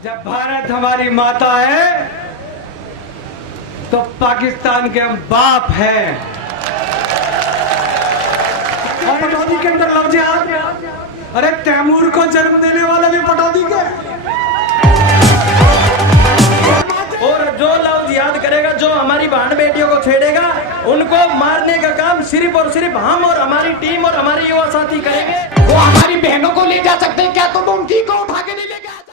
जब भारत हमारी माता है तो पाकिस्तान के हम बाप हैं। और पटौदी के अंदर लफ्ज जिहाद, अरे तैमूर को जन्म देने वाला भी पटौदी का। और जो लफ्ज जिहाद करेगा, जो हमारी बहन बेटियों को छेड़ेगा, उनको मारने का काम सिर्फ और सिर्फ हम और हमारी टीम और हमारे युवा साथी करेंगे। वो हमारी बहनों को ले जा सकते हैं क्या, तुम उनकी को उठा के नहीं लेके आ सकते?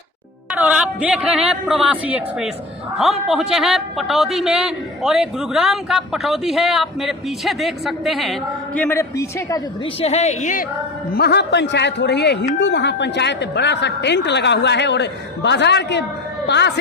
और आप देख रहे हैं प्रवासी एक्सप्रेस। हम पहुंचे हैं पटौदी में और एक गुरुग्राम का पटौदी है। आप मेरे पीछे देख सकते हैं कि मेरे पीछे का जो दृश्य है, ये महापंचायत हो रही है, हिंदू महापंचायत। बड़ा सा टेंट लगा हुआ है और बाजार के पास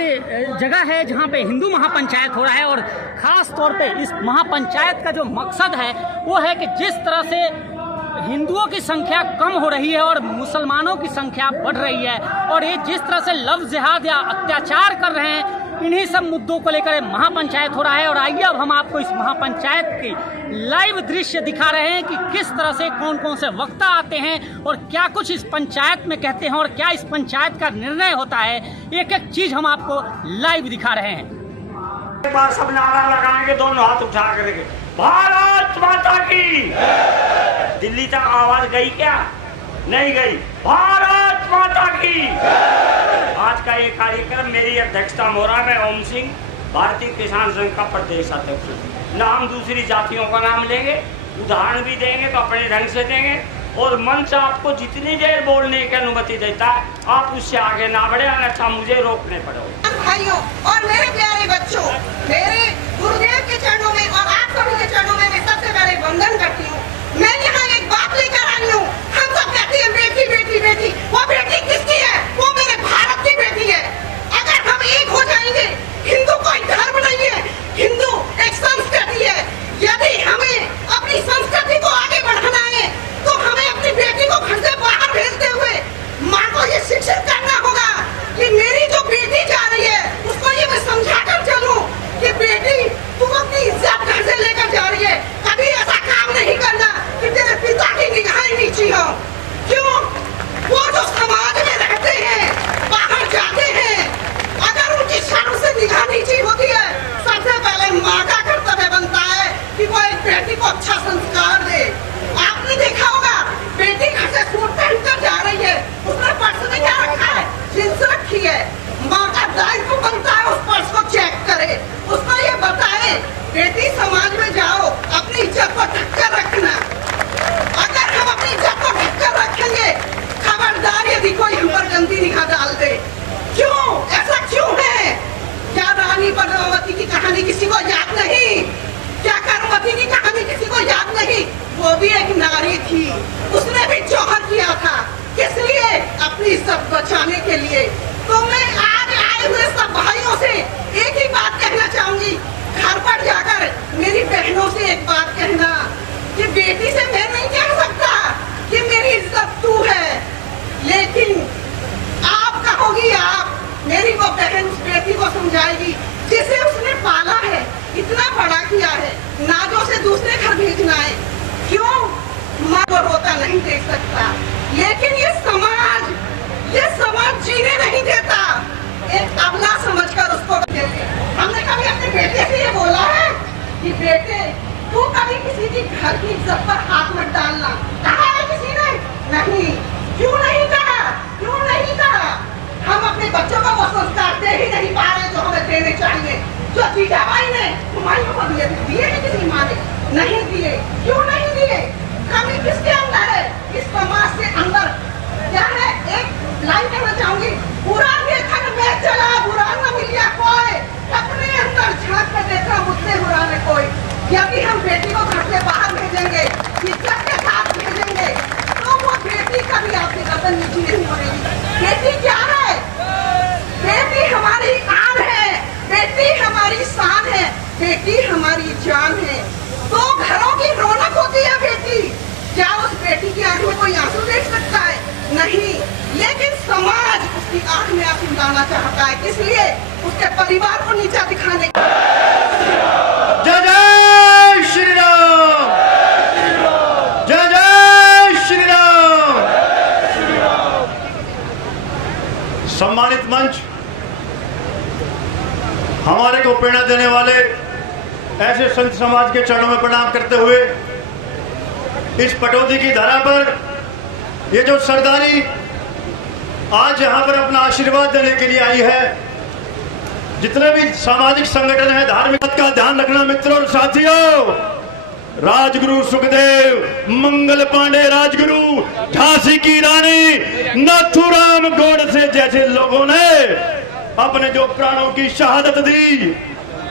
जगह है जहाँ पे हिंदू महापंचायत हो रहा है। और खास तौर पे इस महापंचायत का जो मकसद है वो है कि जिस तरह से हिंदुओं की संख्या कम हो रही है और मुसलमानों की संख्या बढ़ रही है, और ये जिस तरह से लफ्ज जिहाद या अत्याचार कर रहे हैं, इन्हीं सब मुद्दों को लेकर महापंचायत हो रहा है। और आइए अब हम आपको इस महापंचायत के लाइव दृश्य दिखा रहे हैं कि किस तरह से कौन कौन से वक्ता आते हैं और क्या कुछ इस पंचायत में कहते हैं और क्या इस पंचायत का निर्णय होता है। एक एक चीज हम आपको लाइव दिखा रहे हैं। एक बार सब नारा लगाएंगे, दोनों हाथ उठा करके, भारत माता की। दिल्ली तक आवाज गई क्या? नहीं गई। भारत माता की। आज का ये कार्यक्रम मेरी अध्यक्षता में हो रहा है। मैं ओम सिंह, भारतीय किसान संघ का प्रदेश अध्यक्ष हूँ। ना हम दूसरी जातियों का नाम लेंगे, उदाहरण भी देंगे तो अपने ढंग से देंगे। और मंच आपको जितनी देर बोलने की अनुमति देता है, आप उससे आगे ना बढ़े, अन्यथा मुझे रोकने पड़ेगा। भाइयों और मेरे प्यारे बच्चों, मेरे गुरुदेव के चरणों में और आप सभी के चरणों में मैं सबसे बड़े वंदन करती हूँ। मैं यहाँ एक बात लेकर आई हूँ। हम सब कहते हैं बेटी बेटी बेटी, वो बेटी किसकी है? वो मेरे भारत की बेटी है। अगर हम एक हो जाएंगे, हिंदू कोई धर्म नहीं है, हिंदू एक संस्कृति है। यदि हमें अपनी संस्कृति को आगे बढ़ाना है तो हमें अपनी बेटी को घर से बाहर भेजते हुए माँ को ये शिक्षित करना होगा कि मेरी जो बेटी जा रही है उसको ये मैं समझा कर चलूं कि बेटी तुम अपनी इज्जत घर से लेकर जा रही है। कभी ऐसा काम नहीं करना कि तेरे पिता की निगाहें नीची हो। क्यों? वो जो समाज में रहते हैं, बाहर जाते हैं, अगर उनकी शर्म से निगाह नीची होती है, सबसे पहले माँ का कर्तव्य बनता है कि वो एक बेटी को अच्छा संस्कार दे। आपने देखा होगा, बेटी घर से सूट पहन कर जा रही है, उसने पर्स में क्या रखा है? जींस रखी है। माँ का दायित्व बनता है उस पर्स को चेक करे, उसको ये बताए बेटी समाज में जाओ, अपनी इज्जत को ढक कर रखना। अगर हम अपनी इज्जत को ढक कर रखेंगे, खबरदार यदि कोई हम पर गंदी निगाह डाल दे। क्यों? ऐसा क्यों है? क्या रानी पद्मावती की कहानी किसी को याद नहीं? क्या कर्मवती की कहानी किसी को याद नहीं? वो भी एक नारी थी, उसने भी जौहर किया था। किस लिए? अपनी इज्जत बचाने के लिए। तो मैं आज आए हुए सब भाइयों से एक ही बात कहना चाहूंगी, घर पर जाकर मेरी बहनों से एक बात कहना कि बेटी से मैं नहीं कह सकता कि मेरी इज्जत तू है, लेकिन आप कहोगी, आप मेरी वो बहन उस बेटी को समझाएगी जिसे उसने पाला है, इतना बड़ा किया है, नाजों से दूसरे घर भेजना है। क्यों? माँ को रोता नहीं देख सकता, लेकिन ये समाज जीने नहीं देता। एक अबला समझकर उसको हमने कभी अपने बेटे से ये बोला है कि बेटे तू कभी किसी की घर की इज्जत पर हाथ मत डालना? कहा है किसी ने? नहीं। क्यों नहीं कहा? क्यों नहीं कहा? हम अपने बच्चों को वो संस्कार दे ही नहीं पा रहे जो हमें देने चाहिए, जो जीजाबाई ने हुमायूं को दिए थे। दिए थे किसी माँ ने? नहीं दिए। क्यों नहीं दिए? कमी किसके अंदर है? इस समाज के अंदर क्या है? एक लाइन कहना चाहूंगी, पूरा देखा मैं चला, बुरा न मिलिया कोई, अपने अंदर झांक कर देखा मुझसे बुरा न कोई। यदि हम बेटी को घर से बाहर भेजेंगे, इज्जत के साथ भेजेंगे, तो वो बेटी कभी आपकी गर्दन नीची नहीं हो रही। बेटी क्या है? बेटी हमारी आन है, बेटी हमारी शान है, बेटी हमारी जान है। तो घरों की रौनक होती है बेटी। क्या उस बेटी की आंख में कोई आंसू देख सकता है? नहीं। लेकिन समाज उसकी आंख में आंसू लाना चाहता है, इसलिए उसके परिवार को नीचा दिखाने। जय जय श्री राम, जय जय श्री राम। सम्मानित मंच, हमारे को प्रेरणा देने वाले ऐसे संत समाज के चरणों में प्रणाम करते हुए इस पटौदी की धरा पर ये जो सरदारी आज यहाँ पर अपना आशीर्वाद देने के लिए आई है, जितने भी सामाजिक संगठन है, धार्मिक का ध्यान रखना मित्रों और साथियों। राजगुरु सुखदेव, मंगल पांडे राजगुरु, झांसी की रानी, नाथूराम गोडसे जैसे लोगों ने अपने जो प्राणों की शहादत दी,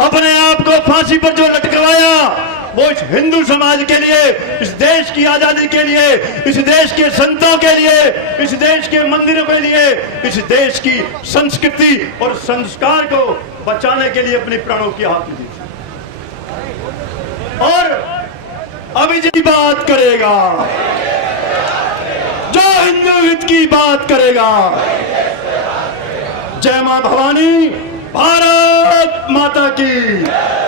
अपने आप को फांसी पर जो लटकवाया, वो इस हिंदू समाज के लिए, इस देश की आजादी के लिए, इस देश के संतों के लिए, इस देश के मंदिरों के लिए, इस देश की संस्कृति और संस्कार को बचाने के लिए अपने प्राणों की आहुति दी। और अभी जी बात करेगा जो हिंदू हित की बात करेगा। जय मां भवानी, भारत माता की।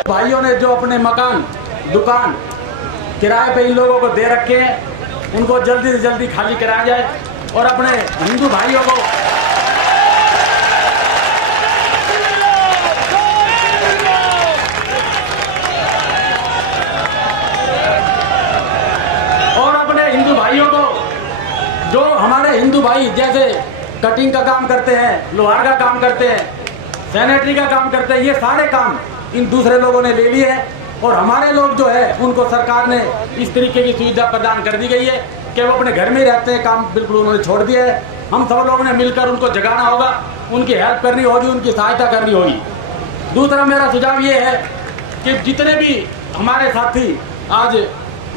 भाइयों ने जो अपने मकान दुकान किराए पे इन लोगों को दे रखे हैं, उनको जल्दी से जल्दी खाली कराया जाए और अपने हिंदू भाइयों को जो हमारे हिंदू भाई जैसे कटिंग का काम करते हैं, लोहार का काम करते हैं, सैनिटरी का काम करते हैं, ये सारे काम इन दूसरे लोगों ने ले लिए हैं। और हमारे लोग जो है उनको सरकार ने इस तरीके की सुविधा प्रदान कर दी गई है कि वो अपने घर में ही रहते हैं, काम बिल्कुल उन्होंने छोड़ दिया है। हम सब लोगों ने मिलकर उनको जगाना होगा, उनकी हेल्प करनी होगी, उनकी सहायता करनी होगी। दूसरा मेरा सुझाव ये है कि जितने भी हमारे साथी आज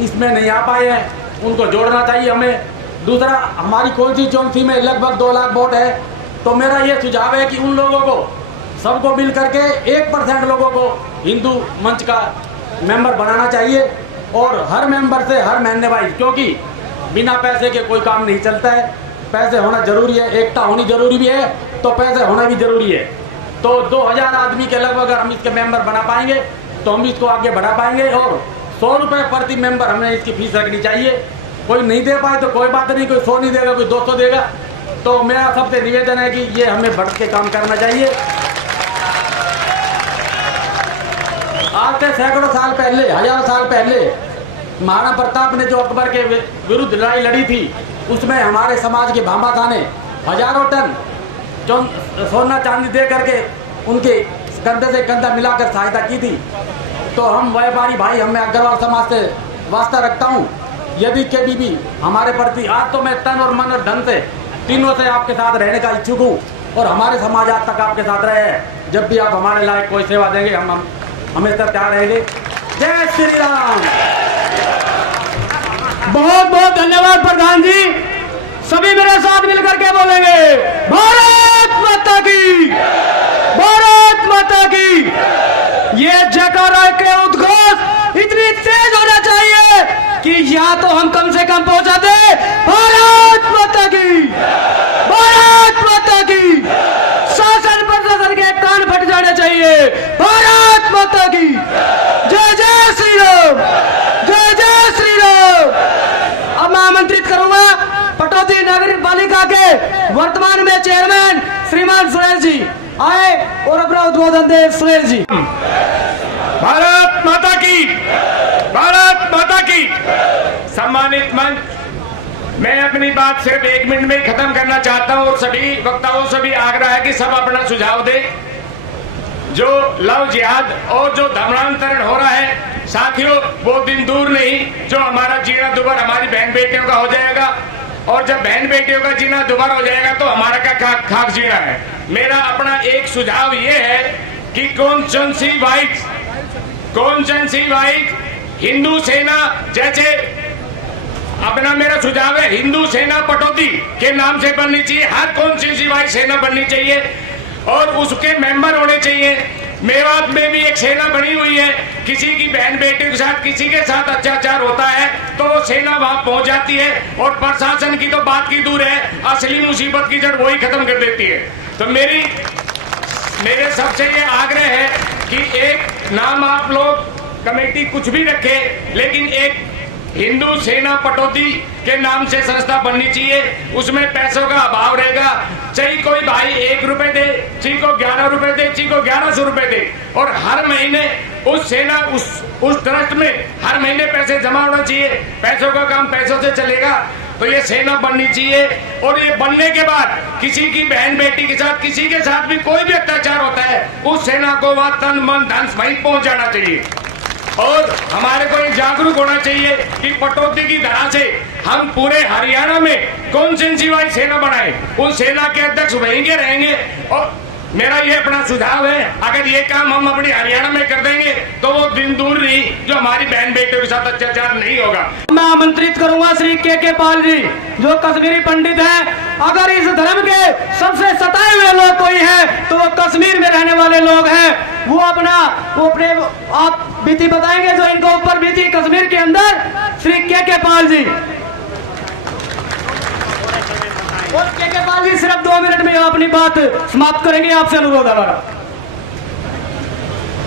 इसमें नहीं आ पाए हैं, उनको जोड़ना चाहिए हमें। दूसरा, हमारी कॉन्स्टिट्यूंसी में लगभग 2 लाख वोट है, तो मेरा ये सुझाव है कि उन लोगों को सबको मिल करके 1% लोगों को हिंदू मंच का मेंबर बनाना चाहिए और हर मेंबर से हर महीने वाइज, क्योंकि बिना पैसे के कोई काम नहीं चलता है, पैसे होना जरूरी है, एकता होनी जरूरी भी है, तो पैसे होना भी जरूरी है। तो 2000 आदमी के लगभग अगर हम इसके मेंबर बना पाएंगे तो हम इसको आगे बढ़ा पाएंगे। और 100 रुपये प्रति मेंबर हमें इसकी फीस रखनी चाहिए। कोई नहीं दे पाए तो कोई बात नहीं, कोई 100 नहीं देगा, कोई 200 देगा। तो मेरा सबसे निवेदन है कि ये हमें बढ़ के काम करना चाहिए। आज से सैकड़ों साल पहले, हजारों साल पहले महाराणा प्रताप ने जो अकबर के विरुद्ध लड़ाई लड़ी थी, उसमें हमारे समाज के भामाशाह ने हजारों टन सोना चांदी दे करके उनके कंधे से कंधा मिलाकर सहायता की थी। तो हम व्यापारी भाई, मैं अग्रवाल समाज से वास्ता रखता हूँ, यदि कभी भी हमारे प्रति, आज तो मैं तन और मन और धन से तीनों से आपके साथ रहने का इच्छुक हूँ और हमारे समाज आज तक आपके साथ रहे हैं। जब भी आप हमारे लायक कोई सेवा देंगे हम हमेशा तैयार रहेंगे। जय श्री राम। बहुत बहुत धन्यवाद प्रधान जी। सभी मेरे साथ मिलकर के बोलेंगे, भारत माता की, भारत माता की। ये जयकारा के उद्घोष इतनी तेज होना चाहिए कि या तो हम कम से कम पहुंचा दे, भारत माता की, भारत माता की। शासन प्रशासन के कान फट जाने चाहिए, भारत माता की। जय जय श्री राम, जय जय श्री राम। अब मैं आमंत्रित करूंगा पटौदी नगर पालिका के वर्तमान में चेयरमैन श्रीमान सुरेश जी आए और अपना उद्बोधन दे। सुरेश जी। भारत माता की, भारत माता की। सम्मानित मंच, मैं अपनी बात सिर्फ 1 मिनट में खत्म करना चाहता हूं और सभी वक्ताओं से भी आग्रह है कि सब अपना सुझाव दें। जो लव जिहाद और जो धर्मांतरण हो रहा है साथियों, वो दिन दूर नहीं जो हमारा जीना दुबार हमारी बहन बेटियों का हो जाएगा। और जब बहन बेटियों का जीना दुबार हो जाएगा तो हमारा क्या खाक जीना है। मेरा अपना एक सुझाव ये है कि कॉन्स्टिट्यूंसी वाइज हिंदू सेना, जैसे अपना मेरा सुझाव है हिंदू सेना पटौदी के नाम से बननी चाहिए, हर कॉन्स्टिट्यूंसी वाइज सेना बननी चाहिए और उसके मेंबर होने चाहिए। मेवात में भी एक सेना बनी हुई है, किसी की बहन बेटी के साथ किसी के साथ अत्याचार होता है तो वो सेना वहां पहुंच जाती है और प्रशासन की तो बात की दूर है, असली मुसीबत की जड़ वही खत्म कर देती है। तो मेरे सबसे ये आग्रह है कि एक नाम आप लोग कमेटी कुछ भी रखे, लेकिन एक हिंदू सेना पटौदी के नाम से संस्था बननी चाहिए। उसमें पैसों का अभाव रहेगा। चाहे कोई भाई 1 रुपए दे, चाहे को 11 रुपए दे, चाहे को 1100 रुपए दे, और हर महीने उस सेना उस ट्रस्ट में हर महीने पैसे जमा होना चाहिए। पैसों का काम पैसों से चलेगा। तो ये सेना बननी चाहिए, और ये बनने के बाद किसी की बहन बेटी के साथ, किसी के साथ भी कोई भी अत्याचार होता है, उस सेना को वहां तन मन धन वहीं पहुंच जाना चाहिए। और हमारे को ये जागरूक होना चाहिए कि पटौदी की तरह से हम पूरे हरियाणा में कौन सी वाली सेना बनाए। उन सेना के अध्यक्ष वहीं के रहेंगे। और मेरा ये अपना सुझाव है, अगर ये काम हम अपनी हरियाणा में कर देंगे तो वो दिन दूर नहीं जो हमारी बहन बेटियों के साथ अत्याचार नहीं होगा। मैं आमंत्रित करूंगा श्री के पाल जी, जो कश्मीरी पंडित हैं। अगर इस धर्म के सबसे सताए हुए लोग कोई है तो वो कश्मीर में रहने वाले लोग हैं। वो अपने आप बीती बताएंगे जो इनको ऊपर बीती कश्मीर के अंदर, श्री के पाल जी। और के पाल जी सिर्फ 2 मिनट में अपनी बात समाप्त करेंगे। आपसे अनुरोध है हमारा।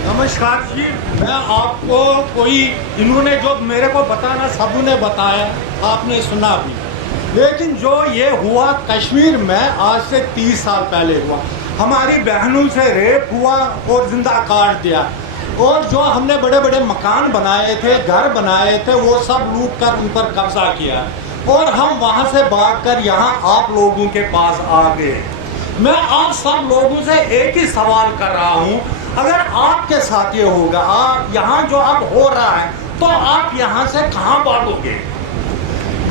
नमस्कार जी, मैं आपको कोई इन्होंने जो मेरे को बताना सब ने बताया, आपने सुना भी, लेकिन जो ये हुआ कश्मीर में आज से 30 साल पहले हुआ। हमारी बहनों से रेप हुआ और जिंदा काट दिया, और जो हमने बड़े बड़े मकान बनाए थे, घर बनाए थे, वो सब लूट कर उन पर कब्जा किया, और हम वहां से भागकर यहाँ आप लोगों के पास आ गए। मैं आप सब लोगों से एक ही सवाल कर रहा हूँ, अगर आपके साथ ये होगा, आप यहाँ जो अब हो रहा है, तो आप यहाँ से कहाँ भागोगे?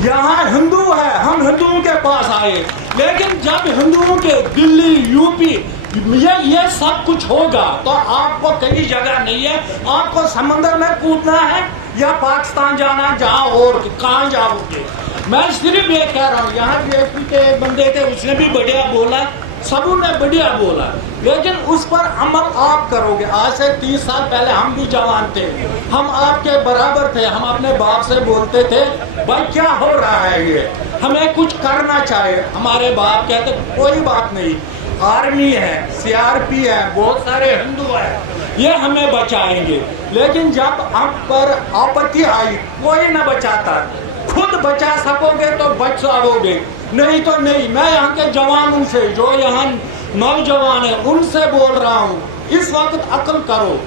यहाँ हिंदू है, हम हिंदुओं के पास आए, लेकिन जब हिंदुओं के दिल्ली यूपी ये सब कुछ होगा तो आपको कई जगह नहीं है, आपको समंदर में कूदना है या पाकिस्तान जाना, जहाँ और कहाँ जाओगे? मैं सिर्फ ये कह रहा हूँ, यहाँ बीएसपी के एक बंदे थे, उसने भी बढ़िया बोला, सबों ने बढ़िया बोला, लेकिन उस पर अमल आप करोगे। आज से 30 साल पहले हम भी जवान थे, हम आपके बराबर थे, हम अपने बाप से बोलते थे भाई क्या हो रहा है ये, हमें कुछ करना चाहिए। हमारे बाप कहते कोई बात नहीं, आर्मी है, सीआरपी है, बहुत सारे हिंदू हैं, ये हमें बचाएंगे। लेकिन जब आप पर आपत्ति आई, कोई न बचाता, खुद बचा सकोगे तो बच जाओगे, नहीं तो नहीं। मैं यहाँ के जवानों से, जो यहाँ नौजवान है, उनसे बोल रहा हूँ, इस वक्त अक्ल करो,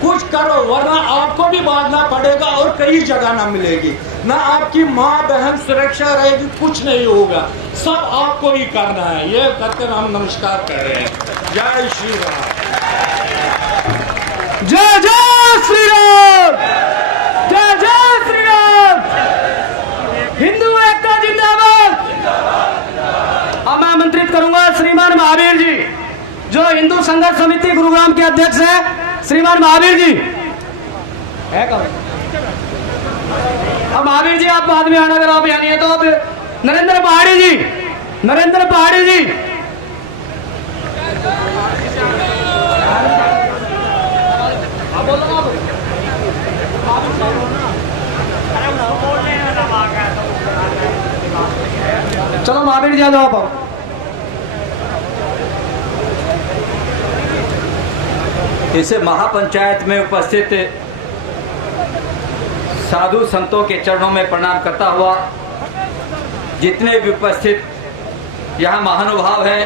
कुछ करो, वरना आपको भी भागना पड़ेगा और कई जगह ना मिलेगी, ना आपकी माँ बहन सुरक्षा रहेगी, कुछ नहीं होगा, सब आपको ही करना है। ये करके हम नमस्कार कर रहे हैं। जय श्री राम। जय जय श्री राम, जय जय श्री राम। हिंदू एकता जिंदाबाद। अब मैं आमंत्रित करूंगा श्रीमान महावीर जी, जो हिंदू संघर्ष समिति गुरुग्राम के अध्यक्ष हैं। श्रीमान महावीर जी है कौन? अब महावीर जी आप बाद में आना, अगर आप यहाँ नहीं है तो अब नरेंद्र पहाड़ी जी, नरेंद्र पहाड़ी जी। चलो महावीर जी आ जाओ आप। इस महापंचायत में उपस्थित साधु संतों के चरणों में प्रणाम करता हुआ, जितने भी उपस्थित यहाँ महानुभाव हैं,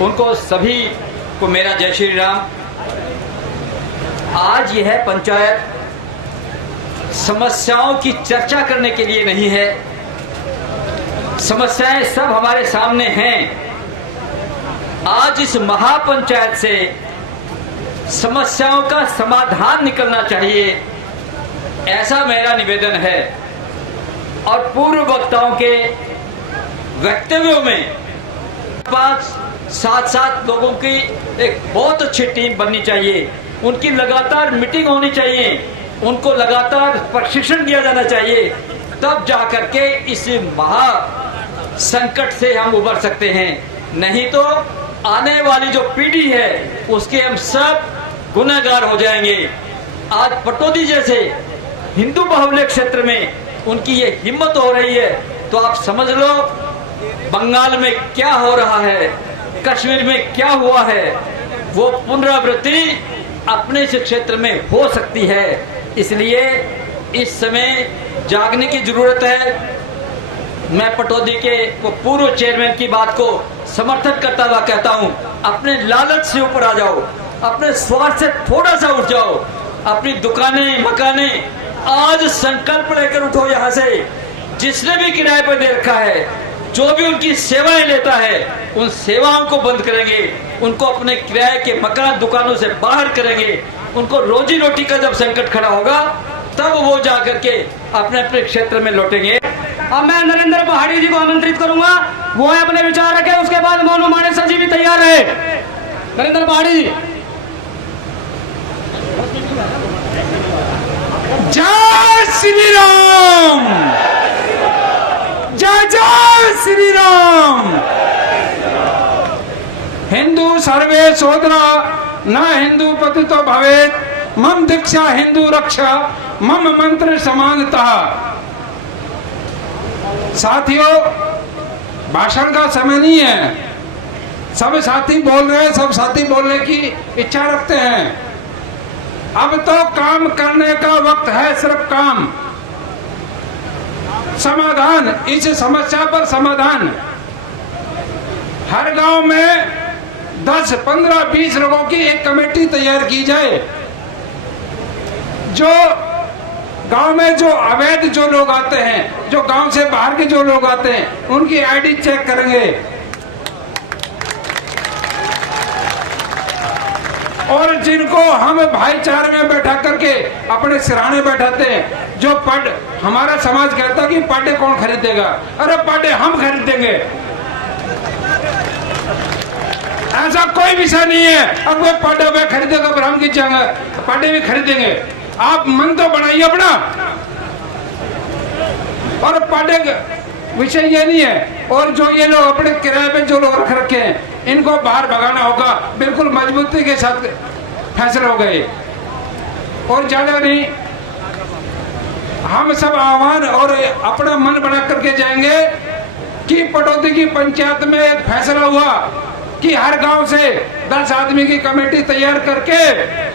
उनको सभी को मेरा जय श्री राम। आज यह पंचायत समस्याओं की चर्चा करने के लिए नहीं है, समस्याएं सब हमारे सामने हैं। आज इस महापंचायत से समस्याओं का समाधान निकलना चाहिए, ऐसा मेरा निवेदन है। और पूर्व वक्ताओं के वक्तव्यों में 5-7 लोगों की एक बहुत अच्छी टीम बननी चाहिए, उनकी लगातार मीटिंग होनी चाहिए, उनको लगातार प्रशिक्षण दिया जाना चाहिए, तब जाकर के इस महा संकट से हम उबर सकते हैं। नहीं तो आने वाली जो पीढ़ी है उसके हम सब गुनहगार हो जाएंगे। आज पटौदी जैसे हिंदू बाहुल्य क्षेत्र में उनकी ये हिम्मत हो रही है, तो आप समझ लो बंगाल में क्या हो रहा है, कश्मीर में क्या हुआ है, वो पुनरावृत्ति अपने इस क्षेत्र में हो सकती है। इसलिए इस समय जागने की जरूरत है। मैं पटौदी के वो पूर्व चेयरमैन की बात को समर्थन करता हुआ कहता हूं, अपने लालच से ऊपर आ जाओ, अपने स्वार्थ से थोड़ा सा उठ जाओ, अपनी दुकानें मकाने आज संकल्प लेकर उठो यहां से। जिसने भी किराए पर दे रखा है, जो भी उनकी सेवाएं लेता है, उन सेवाओं को बंद करेंगे, उनको अपने किराए के मकान दुकानों से बाहर करेंगे। उनको रोजी रोटी का जब संकट खड़ा होगा तब वो जाकर के अपने अपने क्षेत्र में लौटेंगे। अब मैं नरेंद्र पहाड़ी जी को आमंत्रित करूंगा, वो अपने विचार रखे, उसके बाद मोनू मानेसर जी भी तैयार रहे। नरेंद्र पहाड़ी जी। जय श्री राम, जय जय श्री राम। हिंदू सर्वे सोदरा न हिंदू पतितो भवेत, मम दीक्षा हिंदू रक्षा, मम मंत्र समानता। साथियों, भाषण का समय नहीं है, सब साथी बोल रहे हैं, सब साथी बोलने की इच्छा रखते हैं। अब तो काम करने का वक्त है, सिर्फ काम, समाधान, इस समस्या पर समाधान। हर गांव में 10, 15, 20 लोगों की एक कमेटी तैयार की जाए, जो गांव में जो अवैध जो लोग आते हैं, जो गांव से बाहर के जो लोग आते हैं, उनकी आईडी चेक करेंगे और जिनको हम भाईचारे में बैठा करके अपने सिराने बैठाते हैं, जो पड हमारा समाज कहता कि पाटे कौन खरीदेगा, अरे पाटे हम खरीदेंगे, ऐसा कोई विषय नहीं है। अब वो पाटे वे खरीदेगा पर हम की जगह पाटे भी खरीदेंगे। आप मन तो बनाइए अपना, और पाटे विषय ये नहीं है। और जो ये लोग अपने किराए पे जो लोग रख रखे हैं, इनको बाहर भगाना होगा, बिल्कुल मजबूती के साथ फैसले हो गए और ज्यादा नहीं। हम सब आह्वान और अपना मन बना करके जाएंगे कि पटौदी की पंचायत में एक फैसला हुआ कि हर गांव से 10 आदमी की कमेटी तैयार करके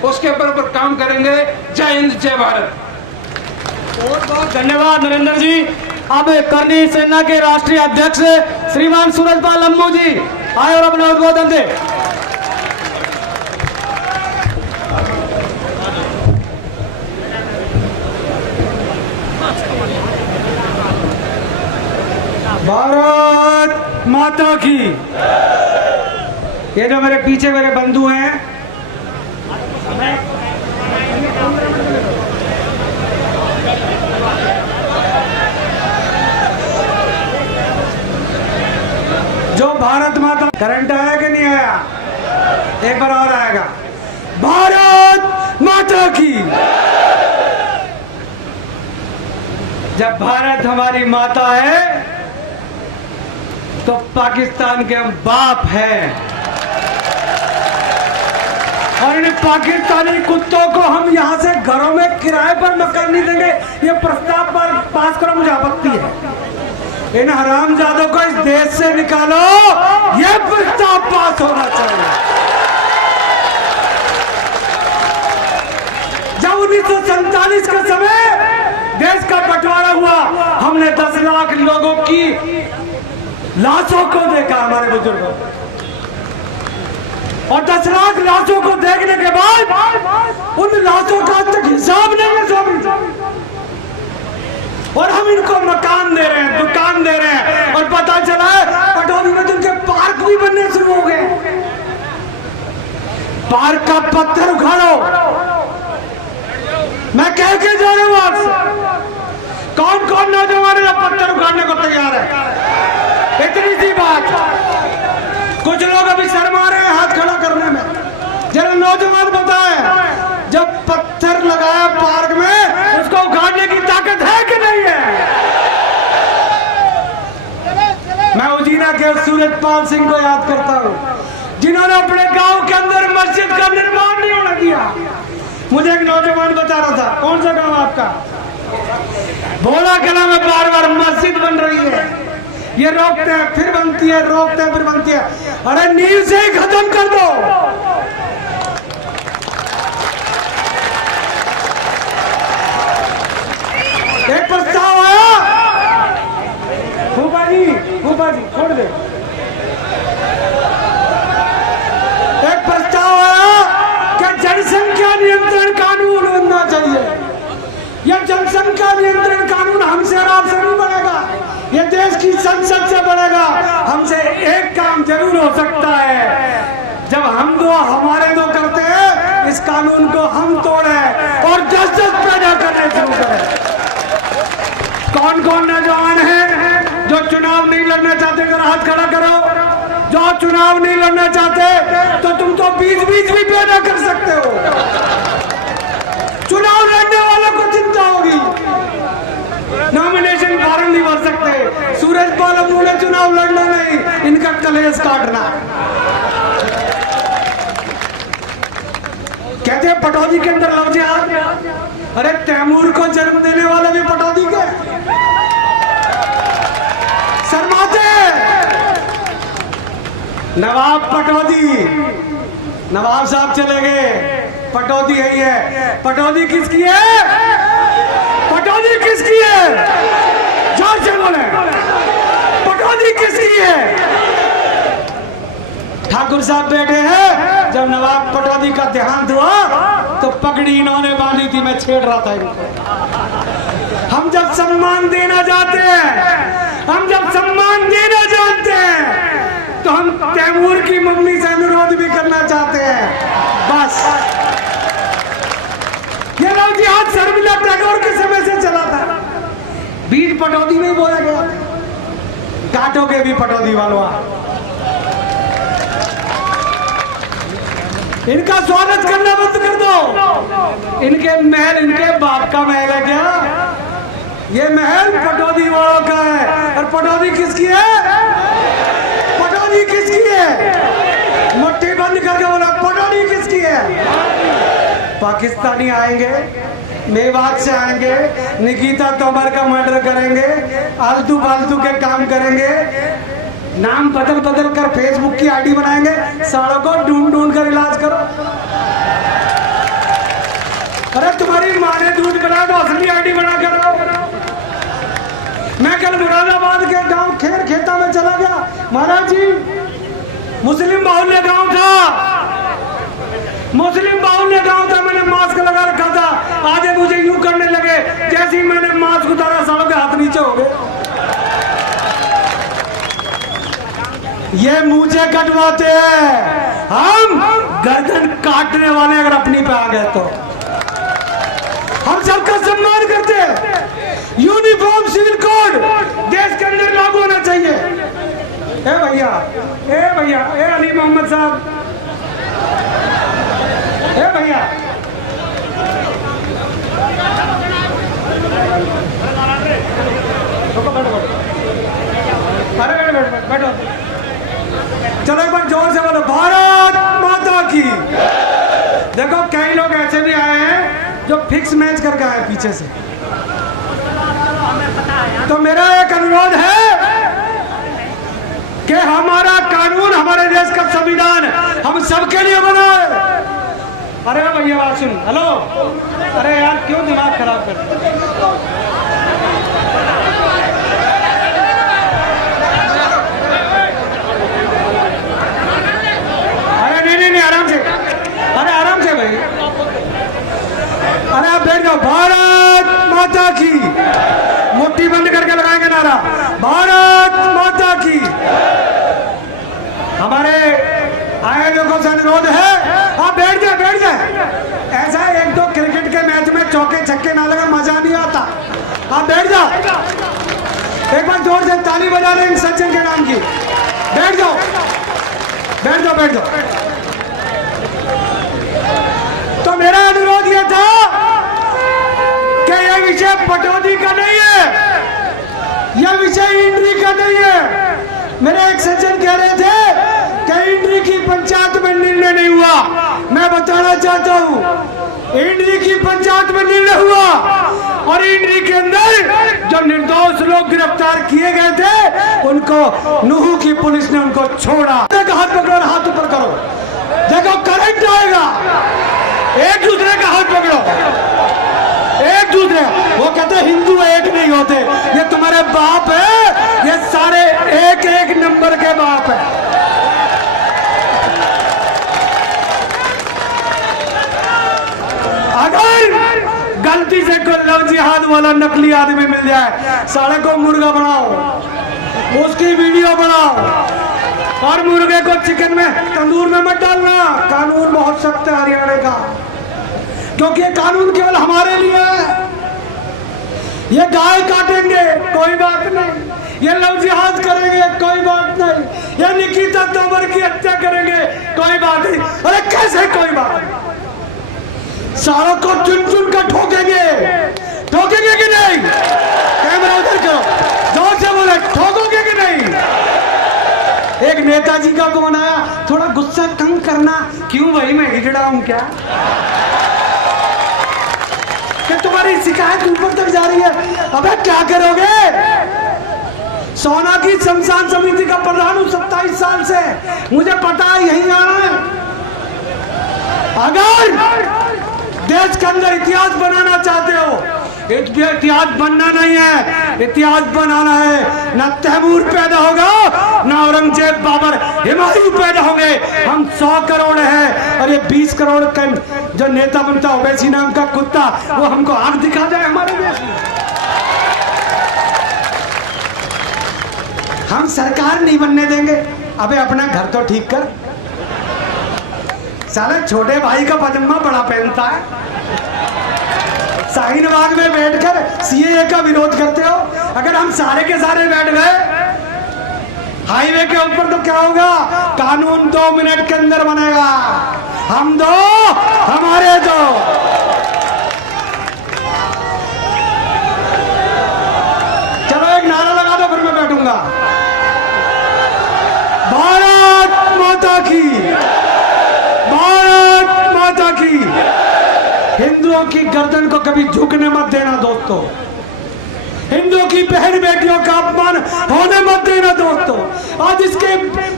उसके ऊपर काम करेंगे। जय हिंद, जय भारत। बहुत बहुत धन्यवाद नरेंद्र जी। अब करनी सेना के राष्ट्रीय अध्यक्ष श्रीमान सूरजपाल लम्बू जी आए और अपना उद्बोधन दे। भारत माता की। ये जो मेरे पीछे मेरे बंधु हैं, जो भारत माता, करंट आया कि नहीं आया, एक बार और आएगा। भारत माता की। जब भारत हमारी माता है तो पाकिस्तान के हम बाप हैं, और इन पाकिस्तानी कुत्तों को हम यहाँ से घरों में किराए पर मकान नहीं देंगे। ये प्रस्ताव पर पास करो, मुझे आपत्ति है। इन हरामजादों को इस देश से निकालो, ये प्रस्ताव पास होना चाहिए। जब 1947 के समय देश का बंटवारा हुआ, हमने 10 लाख लोगों की लाशों को देखा, हमारे बुजुर्गों, और 10 लाख लाशों को देखने के बाद उन लाशों का आज तक हिसाब नहीं है स्वामी। और हम इनको मकान दे रहे हैं, दुकान दे रहे हैं, और पता चला है पटौदी में उनके पार्क भी बनने शुरू हो गए। पार्क का पत्थर उखाड़ो, मैं कह के जा रहा हूं आपसे, कौन कौन नौजवान है पत्थर उखाड़ने को तैयार है? इतनी सी बात। कुछ लोग अभी शर्मा रहे हैं हाथ खड़ा करने में। जरा नौजवान बताएं, जब पत्थर लगाया पार्क में, उसको उखाड़ने की ताकत है कि नहीं है? मैं उजीना के सूरजपाल सिंह को याद करता हूं, जिन्होंने अपने गांव के अंदर मस्जिद का निर्माण नहीं होने दिया। मुझे एक नौजवान बता रहा था, कौन सा गांव आपका? भोला कला में बार बार मस्जिद बन रही है, ये रोकते हैं फिर बनती है, रोकते हैं फिर बनती है। अरे नींव से ही खत्म कर दो। एक प्रस्ताव का नियंत्रण कानून हमसे और आपसे नहीं बनेगा, ये देश की संसद से बनेगा। हमसे एक काम जरूर हो सकता है, जब हम दो हमारे दो करते हैं, इस कानून को हम तोड़े और जस्टिस पैदा करने शुरू करें। कौन कौन नौजवान हैं जो चुनाव नहीं लड़ना चाहते, जरा हाथ खड़ा करो। जो चुनाव नहीं लड़ना चाहते तो तुम तो बीच बीच भी पैदा कर सकते हो। चुनाव लड़ने वालों को चिंता होगी, नॉमिनेशन फॉर्म नहीं भर सकते। सूरज पाल अबू ने चुनाव लड़ना नहीं, इनका कलेश काटना। कहते हैं पटौदी के अंदर लव जिहाद। अरे तैमूर को जन्म देने वाले भी पटौदी के शर्माते। नवाब पटौदी, नवाब साहब चले गए, पटौदी है ये। पटौदी किसकी है? पटौदी किसकी है? जोर से बोले, पटौदी किसकी है? ठाकुर साहब बैठे हैं, जब नवाब पटौदी का देहांत हुआ तो पगड़ी इन्होंने बांधी थी, मैं छेड़ रहा था इनको। हम जब सम्मान देना चाहते हैं, हम जब सम्मान देना चाहते हैं, तो हम तैमूर की मम्मी से अनुरोध भी करना चाहते हैं। बस ये लव जिहाद शर्मिला टैगोर के समय से चला था, बीज पटौदी नहीं बोला गया। काटोगे भी पटौदी वालों। इनका स्वागत करना बंद कर दो। इनके महल इनके बाप का महल है क्या? ये महल पटौदी वालों का है। और पटौदी किसकी है? पटौदी किसकी है? मुट्ठी बंद करके बोला, पटौदी किसकी है? पाकिस्तानी आएंगे, मेवात से आएंगे, निकिता तोमर का मर्डर करेंगे, आलतू फालतू के काम करेंगे, नाम बदल बदल कर फेसबुक की आईडी बनाएंगे, सालों को ढूंढ ढूंढ कर इलाज करो। अरे तुम्हारी माँ ने दूध बनाया तो असली आईडी बना कर रहो। मैं कल मुरादाबाद के गांव खेर खेता में चला गया, महाराज जी मुस्लिम बाहुल्य गांव था, मुस्लिम बाहुल्य गांव था। मैंने मास्क लगा रखा था, आधे मुझे यूं करने लगे, जैसे ही मैंने मास्क उतारा सालों के हाथ नीचे हो गए। ये मुझे कटवाते हैं, हम गर्दन काटने वाले अगर अपनी पे आ गए तो। हम सबका सम्मान करते हैं। यूनिफॉर्म सिविल कोड देश के अंदर लागू होना चाहिए। ए भैया, ए भैया, ए अली मोहम्मद साहब, ए भैया, अरे बैठो, चलो एक बार जोर से बोलो, भारत माता की। देखो कई लोग ऐसे भी आए हैं जो फिक्स मैच करके आए पीछे से, तो मेरा एक अनुरोध है कि हमारा कानून, हमारे देश का संविधान हम सबके लिए बना है। अरे भैया बात सुन, हेलो, अरे यार क्यों दिमाग खराब करते? अरे नहीं, आराम से, अरे आराम से भाई, अरे आप बैठ जाओ। भारत माता की, मुट्ठी बंद करके लगाएंगे नारा, भारत माता की। हमारे आयोजकों से अनुरोध है, आप बैठ जाए, बैठ जाए। ऐसा एक दो क्रिकेट के मैच में चौके छक्के ना लगे, मजा नहीं आता। आप बैठ जाओ, एक बार जोर से ताली बजा रहे इन सज्जन के नाम की। बैठ जाओ, बैठ जाओ, बैठ जाओ। तो मेरा अनुरोध यह था कि यह विषय पटौदी का नहीं है, यह विषय इंद्री का नहीं है। मेरे एक सज्जन कह रहे थे कि इंद्री की पंचायत में निर्णय नहीं हुआ। मैं बताना चाहता हूँ, इंद्री की पंचायत में निर्णय हुआ और इंद्री के अंदर जो निर्दोष लोग गिरफ्तार किए गए थे, उनको नूह की पुलिस ने उनको छोड़ा। हाथ पकड़ो और हाथ ऊपर करो, देखो करंट आएगा। एक दूसरे का हाथ पकड़ो, एक दूसरे। वो कहते हिंदू एक नहीं होते, ये तुम्हारे बाप है, ये सारे एक एक नंबर के बाप है। अगर गलती से कोई लव जिहाद वाला नकली आदमी मिल जाए, साले को मुर्गा बनाओ, उसकी वीडियो बनाओ और मुर्गे को चिकन में तंदूर में मत डालना। कानून बहुत सख्त है हरियाणा का, क्योंकि ये कानून केवल हमारे लिए है। ये गाय काटेंगे कोई बात नहीं, ये लव जिहाद करेंगे कोई बात नहीं, ये निकिता तोमर की हत्या करेंगे कोई बात नहीं। अरे कैसे कोई बात नहीं, सारों को चुन चुन कर ठोकेंगे, ठोकेंगे कि नहीं? कैमरा उधर करो, जोर से बोले, ठोकोगे कि नहीं? एक नेताजी का फोन आया, थोड़ा गुस्सा कम करना। क्यों भाई, मैं हिजड़ा हूं क्या? कि तुम्हारी शिकायत ऊपर तक जा रही है। अबे क्या करोगे? सोना की शमशान समिति का प्रधान हूं 27 साल से, मुझे पता है यही आना है। अगर देश के अंदर इतिहास बनाना चाहते हो, इतिहास बनना नहीं है, इतिहास बनाना है। ना तैमूर पैदा होगा, ना औरंगजेब, बाबर, हुमायूं पैदा होंगे। हम 100 करोड़ है और ये 20 करोड़ का जो नेता बनता है ओवैसी नाम का कुत्ता, वो हमको आंख दिखा जाए हमारे देश में। हम सरकार नहीं बनने देंगे। अबे अपना घर तो ठीक कर। साले छोटे भाई का पजामा बड़ा पहनता है, शाहीन बाग में बैठकर सीएए का विरोध करते हो। अगर हम सारे के सारे बैठ गए हाईवे के ऊपर तो क्या होगा? कानून 2 मिनट के अंदर बनेगा। हम दो, हमारे दो। चलो एक नारा लगा दो, फिर मैं बैठूंगा। भारत माता की, भारत माता की। हिंदुओं की गर्दन को कभी झुकने मत देना दोस्तों, हिंदुओं की बहन बेटियों का अपमान होने मत देना दोस्तों। आज इसके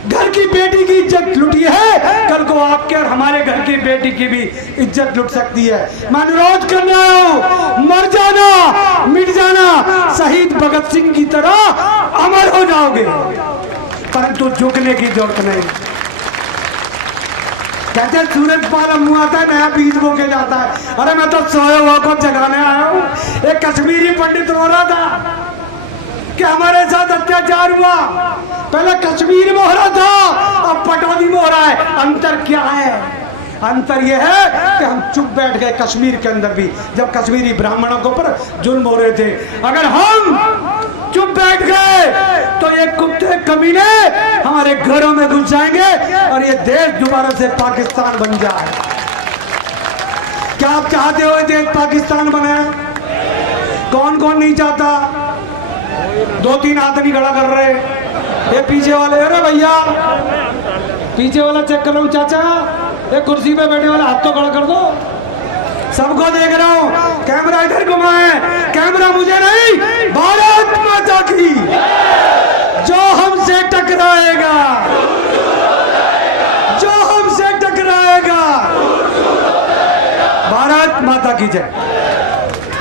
घर की बेटी की इज्जत लुटी है, कल को आपके और हमारे घर की बेटी की भी इज्जत लुट सकती है। मैं अनुरोध कर रहा हूं, मर जाना, मिट जाना, शहीद भगत सिंह की तरह अमर हो जाओगे, परंतु झुकने की जरूरत नहीं। कहते सूरज पाल मुँह आता है, नया बीज बो के जाता है। अरे मैं तो सोए हुआ को जगाने आया हूँ। एक कश्मीरी पंडित रो रहा था कि हमारे साथ अत्याचार हुआ। पहले कश्मीर में हो रहा था, अब पटौदी में हो रहा है। अंतर क्या है? अंतर यह है कि हम चुप बैठ गए कश्मीर के अंदर भी, जब कश्मीरी ब्राह्मणों के ऊपर जुल्म हो रहे थे। अगर हम चुप बैठ गए तो ये कुत्ते कमीने हमारे घरों में घुस जाएंगे और ये देश दोबारा से पाकिस्तान बन जाए। क्या आप चाहते हो देश पाकिस्तान बने? कौन कौन नहीं चाहता? 2-3 हाथ नहीं खड़ा कर रहे। ये पीछे वाले, अरे भैया पीछे वाला चेक कर लो चाचा, ये कुर्सी पे बैठे वाला हाथ तो खड़ा कर दो। सबको देख रहा हूँ, कैमरा इधर घुमाए, कैमरा मुझे नहीं, भारत माता की। जो हमसे टकराएगा, जो हमसे टकराएगा, भारत माता की जय।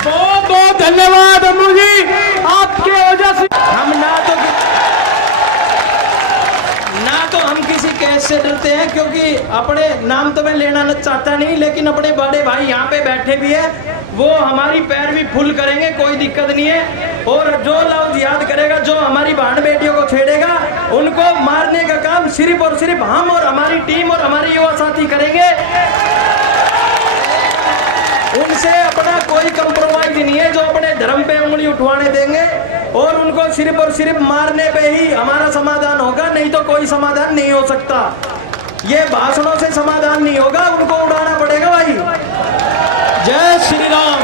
बहुत बहुत धन्यवाद अम्मू जी, आपके वजह से हम ना तो हम किसी केस से डरते हैं, क्योंकि अपने नाम तो मैं लेना न चाहता नहीं, लेकिन अपने बड़े भाई यहाँ पे बैठे भी है, वो हमारी पैर भी फुल करेंगे, कोई दिक्कत नहीं है। और जो लव जिहाद करेगा, जो हमारी बहन बेटियों को छेड़ेगा, उनको मारने का काम सिर्फ और सिर्फ हम और हमारी टीम और हमारे युवा साथी करेंगे। उनसे अपना कोई कंप्रोमाइज नहीं है, जो अपने धर्म पे उंगली उठवाने देंगे और उनको सिर्फ और सिर्फ मारने पे ही हमारा समाधान होगा, नहीं तो कोई समाधान नहीं हो सकता। ये भाषणों से समाधान नहीं होगा, उनको उड़ाना पड़ेगा भाई। जय श्री राम,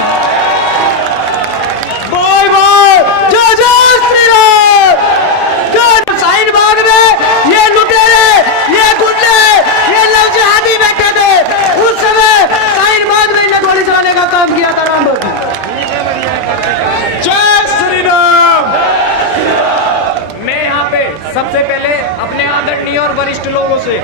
बाय बाय, जय जय श्री राम। जय शाहीन बाग में ये लुटेरे, ये गुंडे, ये लव जिहादी बैठे थे, उस समय शाहीन बाग में गोली चलाने का काम किया था राम मोदी। जय श्री राम। मैं यहाँ पे सबसे पहले अपने आदरणीय और वरिष्ठ लोगों से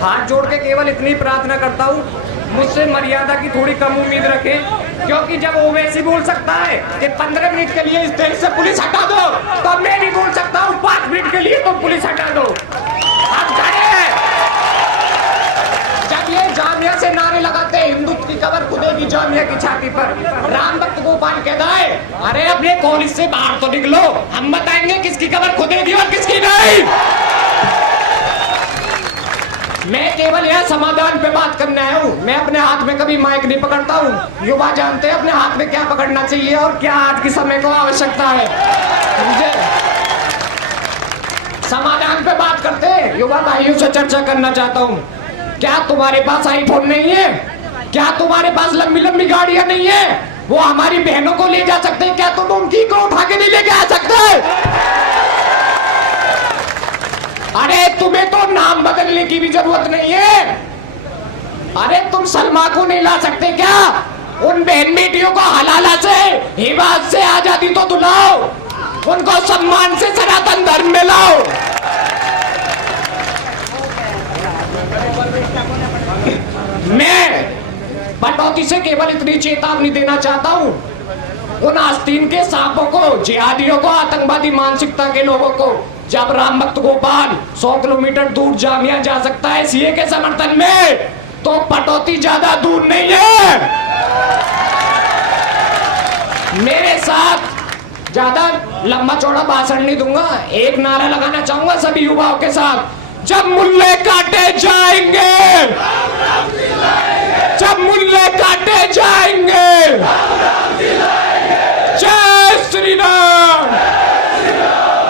हाथ जोड़ के केवल इतनी प्रार्थना करता हूँ, मुझसे मर्यादा की थोड़ी कम उम्मीद रखें, क्योंकि जब ओवैसी बोल सकता है कि 15 मिनट के लिए इस देश से पुलिस हटा दो, तो मैं भी बोल सकता हूँ 5 मिनट के लिए तो पुलिस हटा दो। आप खड़े हैं, जब ये जामिया से नारे लगाते हैं, हिंदुत्व की कबर खुदेगी जामिया दुनिया की छाती पर। राम भक्त गोपाल कहता है, अरे अपने कॉलेज से बाहर तो निकलो, हम बताएंगे किसकी कबर खुदेगी और किसकी नहीं। मैं केवल यह समाधान पे बात करने आया हूँ। मैं अपने हाथ में कभी माइक नहीं पकड़ता हूँ। युवा जानते हैं अपने हाथ में क्या पकड़ना चाहिए और क्या आज के समय को आवश्यकता है। समझे? समाधान पे बात करते हैं। युवा भाइयों से चर्चा करना चाहता हूँ। क्या तुम्हारे पास आईफोन नहीं है? क्या तुम्हारे पास लंबी लंबी गाड़ियां नहीं है? वो हमारी बहनों को ले जा सकते हैं, क्या तुम उनकी को उठा के नहीं लेके आ सकते? अरे तुम्हें तो नाम बदलने की भी जरूरत नहीं है। अरे तुम सलमा को नहीं ला सकते क्या? उन बहन बेटियों को हलाला से, हिबात से आजादी तो दिलाओ, उनको सम्मान से सनातन धर्म में लाओ। मैं पटौती से केवल इतनी चेतावनी देना चाहता हूं, उन आस्तीन के सांपों को, जिहादियों को, आतंकवादी मानसिकता के लोगों को। जब राम भक्त गोपाल 100 किलोमीटर दूर जामिया जा सकता है सीए के समर्थन में, तो पटौती ज्यादा दूर नहीं है। मेरे साथ ज्यादा लंबा चौड़ा भाषण नहीं दूंगा, एक नारा लगाना चाहूंगा सभी युवाओं के साथ। जब मुल्ले काटे जाएंगे, जब मुल्ले काटे जाएंगे, जय श्री राम,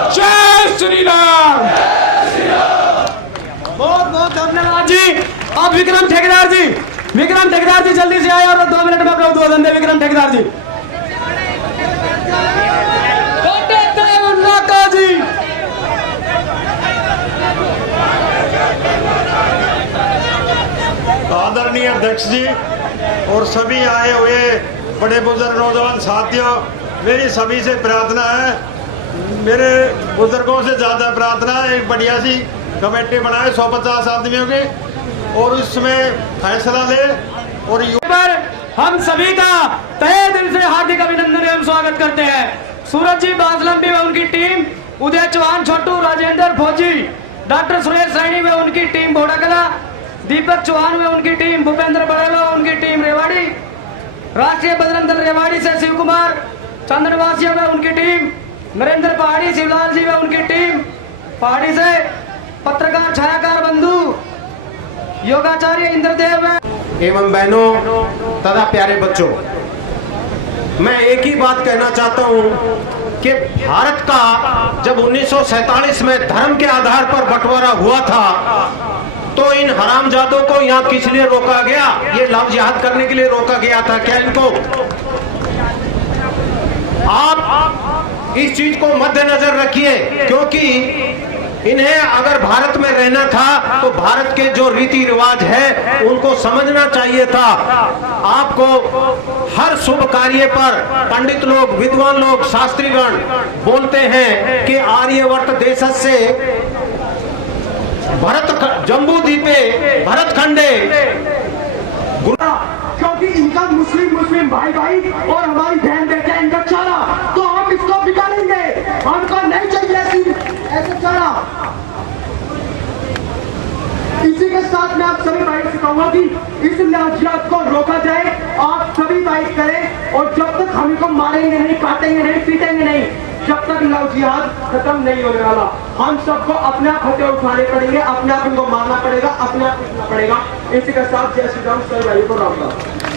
जय श्री राम। बहुत बहुत धन्यवाद जी। अब विक्रम ठेकेदार जी, विक्रम ठेकेदार जी जल्दी से आए और 2 मिनट में अपना उद्बोधन दे। विक्रम ठेकेदार जी। जी आदरणीय अध्यक्ष जी और सभी आए हुए बड़े बुजुर्ग नौजवान साथियों, मेरी सभी से प्रार्थना है, मेरे बुजुर्गों से ज़्यादा प्रार्थना है, एक बढ़िया सी कमेटी बनाए 150 आदमियों की और इसमें फैसला ले। और पर हम सभी का तहे दिल से हार्दिक अभिनंदन एवं स्वागत करते हैं। सूरज जी बाजलंबी व उनकी टीम, उदय चौहान, छोटू, राजेंद्र फौजी, डॉक्टर सुरेश सैनी व उनकी टीम बोड़ाकला, दीपक चौहान व उनकी टीम, भूपेंद्र बड़ेलो उनकी टीम रेवाड़ी, राष्ट्रीय बजरंग दल रेवाड़ी से शिव कुमार, चंद्रवासिया व उनकी टीम, नरेंद्र पहाड़ी, शिवलाल जी व उनकी टीम पहाड़ी से, पत्रकार छायाकार बंधु, योगाचार्य इंद्रदेव एवं बहनों तथा प्यारे बच्चों, मैं एक ही बात कहना चाहता हूं कि भारत का जब 1947 में धर्म के आधार पर बंटवारा हुआ था, तो इन हरामजादों को यहाँ किस लिए रोका गया? ये लव जिहाद करने के लिए रोका गया था क्या इनको? आप इस चीज को मद्देनजर रखिए, क्योंकि इन्हें अगर भारत में रहना था तो भारत के जो रीति रिवाज है उनको समझना चाहिए था। आपको हर शुभ कार्य पर पंडित लोग, विद्वान लोग, शास्त्रीगण बोलते हैं कि आर्यवर्त देशस्य भरत जम्बू द्वीपे भरत खंडे, क्योंकि इनका मुस्लिम भाई भाई और हमारी बहन बेटे इनका चारा, तो हम इसको बिगाड़ेंगे, हमको नहीं चाहिए ऐसे चारा। इसी के साथ मैं आप सभी भाई से कहूंगा कि इस जिहाद को रोका जाए, आप सभी भाई करें, और जब तक हम इनको मारेंगे नहीं, काटेंगे नहीं, पीटेंगे नहीं, जब तक लव जिहाद खत्म नहीं होने वाला। हम सबको अपने आप होते उठाने पड़ेंगे, अपने आप इनको मारना पड़ेगा, अपने आप पड़ेगा। इसी के साथ जय श्री राम, सभी भाइयों को राम राम।